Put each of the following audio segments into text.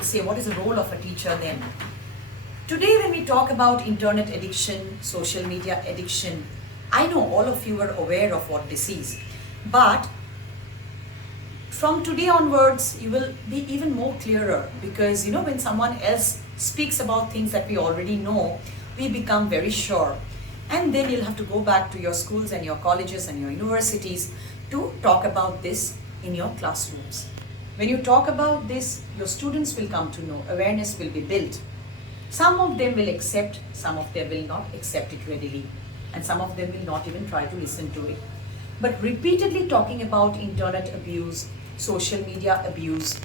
would say, what is the role of a teacher then? Today, when we talk about internet addiction, social media addiction, I know all of you are aware of what this is, but from today onwards, you will be even more clearer, because when someone else speaks about things that we already know, we become very sure. And then you'll have to go back to your schools and your colleges and your universities to talk about this in your classrooms. When you talk about this, your students will come to know, awareness will be built. Some of them will accept, some of them will not accept it readily, and some of them will not even try to listen to it. But repeatedly talking about internet abuse, social media abuse,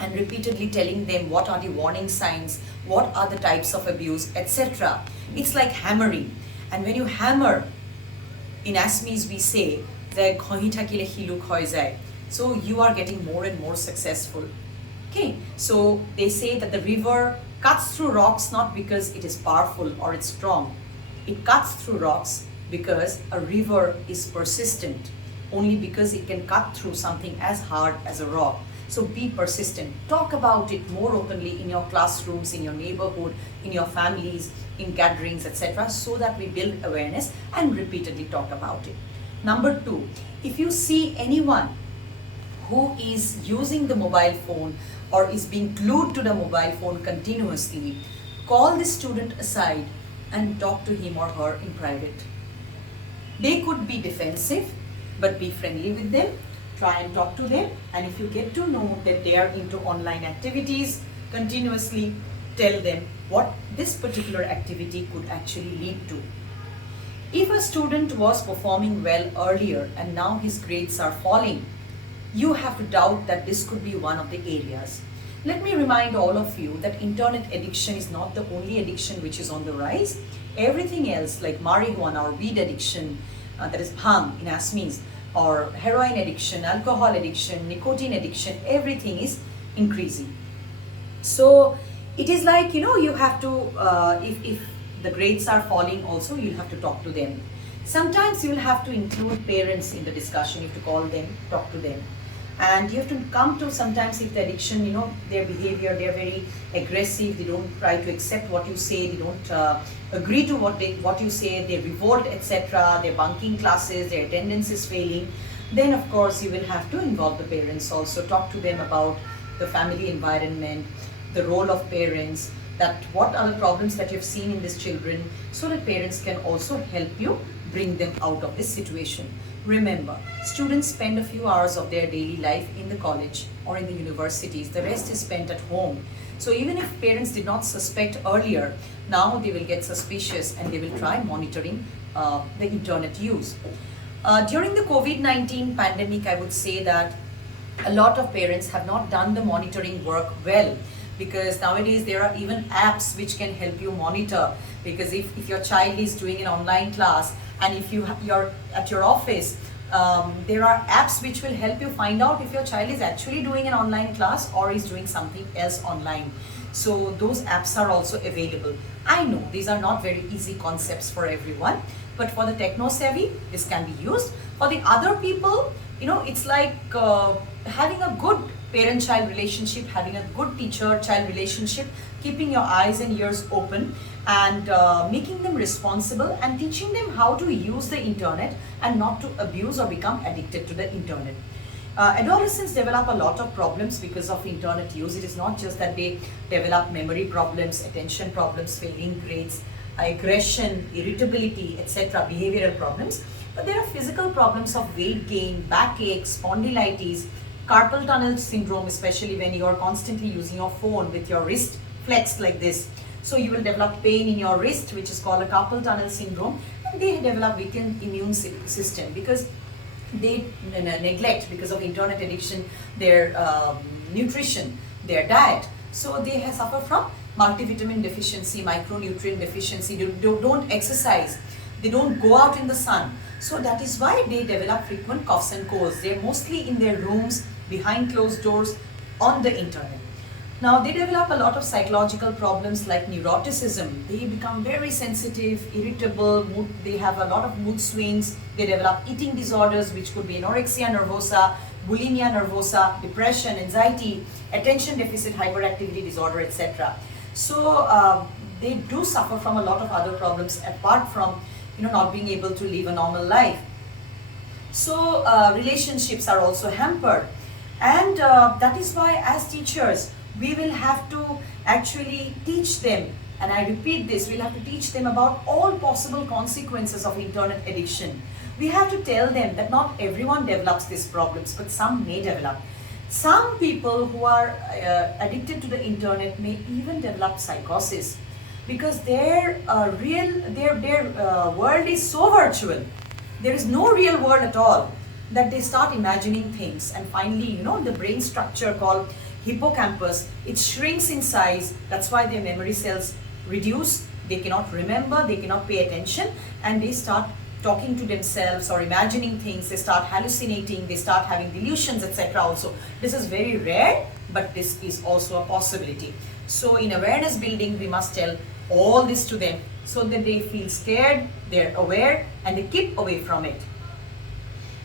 and repeatedly telling them what are the warning signs, what are the types of abuse, etc. It's like hammering. And when you hammer, in Assamese we say, so you are getting more and more successful. Okay, so they say that the river cuts through rocks not because it is powerful or it's strong. It cuts through rocks because a river is persistent, only because it can cut through something as hard as a rock. So be persistent. Talk about it more openly in your classrooms, in your neighborhood, in your families, in gatherings, etc., so that we build awareness and repeatedly talk about it. Number 2, if you see anyone who is using the mobile phone or is being glued to the mobile phone continuously, call the student aside and talk to him or her in private. They could be defensive, but be friendly with them. Try and talk to them, and if you get to know that they are into online activities, continuously tell them what this particular activity could actually lead to. If a student was performing well earlier and now his grades are falling, you have to doubt that this could be one of the areas. Let me remind all of you that internet addiction is not the only addiction which is on the rise. Everything else, like marijuana or weed addiction, that is bhang in Assamese, or heroin addiction, alcohol addiction, nicotine addiction, everything is increasing. So it is like, you have to, if the grades are falling also, you'll have to talk to them. Sometimes you'll have to include parents in the discussion. You have to call them, talk to them. And you have to come to, sometimes if the addiction, their behavior, they're very aggressive, they don't try to accept what you say, they don't agree to what you say, they revolt, etc., they're bunking classes, their attendance is failing, then of course you will have to involve the parents also, talk to them about the family environment, the role of parents, that what are the problems that you've seen in these children, so that parents can also help you bring them out of this situation. Remember, students spend a few hours of their daily life in the college or in the universities. The rest is spent at home. So even if parents did not suspect earlier, now they will get suspicious and they will try monitoring the internet use. During the COVID-19 pandemic, I would say that a lot of parents have not done the monitoring work well, because nowadays there are even apps which can help you monitor, because if your child is doing an online class, and if you're at your office, there are apps which will help you find out if your child is actually doing an online class or is doing something else online. So those apps are also available. I know these are not very easy concepts for everyone, but for the techno savvy, this can be used. For the other people, it's like having a good parent-child relationship, having a good teacher-child relationship, keeping your eyes and ears open, and making them responsible and teaching them how to use the internet and not to abuse or become addicted to the internet. Adolescents develop a lot of problems because of internet use. It is not just that they develop memory problems, attention problems, failing grades, aggression, irritability, etc., behavioral problems, but there are physical problems of weight gain, backache, spondylitis, carpal tunnel syndrome, especially when you are constantly using your phone with your wrist flexed like this. So you will develop pain in your wrist, which is called a carpal tunnel syndrome, and they develop weakened immune system because they neglect, because of internet addiction, their nutrition, their diet. So they suffer from multivitamin deficiency, micronutrient deficiency. They don't exercise, they don't go out in the sun. So that is why they develop frequent coughs and colds. They're mostly in their rooms, behind closed doors, on the internet. Now they develop a lot of psychological problems like neuroticism. They become very sensitive, irritable, they have a lot of mood swings. They develop eating disorders, which could be anorexia nervosa, bulimia nervosa, depression, anxiety, attention deficit hyperactivity disorder, etc. So they do suffer from a lot of other problems apart from not being able to live a normal life. So relationships are also hampered, and that is why as teachers we will have to actually teach them, and I repeat this, we'll have to teach them about all possible consequences of internet addiction. We have to tell them that not everyone develops these problems, but some may develop. Some people who are addicted to the internet may even develop psychosis, because their world is so virtual. There is no real world at all, that they start imagining things, and finally, the brain structure called hippocampus, it shrinks in size. That's why their memory cells reduce. They cannot remember, they cannot pay attention, and they start talking to themselves or imagining things. They start hallucinating, they start having delusions, etc. Also, this is very rare, but this is also a possibility. So in awareness building, we must tell all this to them so that they feel scared, they're aware, and they keep away from it.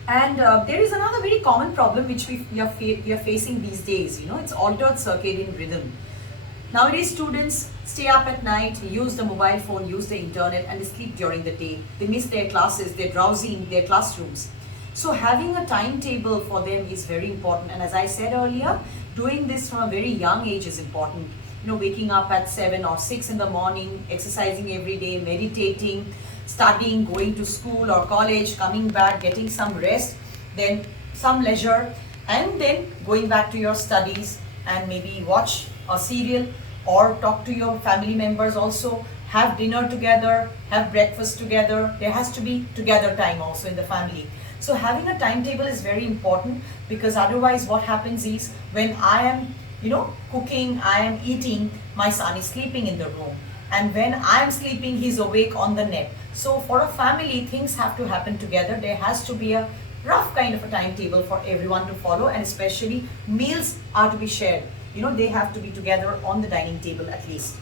And there is another very common problem which we are facing these days. It's altered circadian rhythm. Nowadays, students stay up at night, use the mobile phone, use the internet, and they sleep during the day. They miss their classes, they're drowsy in their classrooms. So having a timetable for them is very important. And as I said earlier, doing this from a very young age is important. Waking up at 7 or 6 in the morning, exercising every day, meditating, studying, going to school or college, coming back, getting some rest, then some leisure, and then going back to your studies, and maybe watch a serial or talk to your family members also, have dinner together, have breakfast together. There has to be together time also in the family. So having a timetable is very important, because otherwise what happens is, when I am cooking, I am eating, my son is sleeping in the room, and when I am sleeping, he's awake on the net. So for a family, things have to happen together. There has to be a rough kind of a timetable for everyone to follow, and especially meals are to be shared. They have to be together on the dining table at least.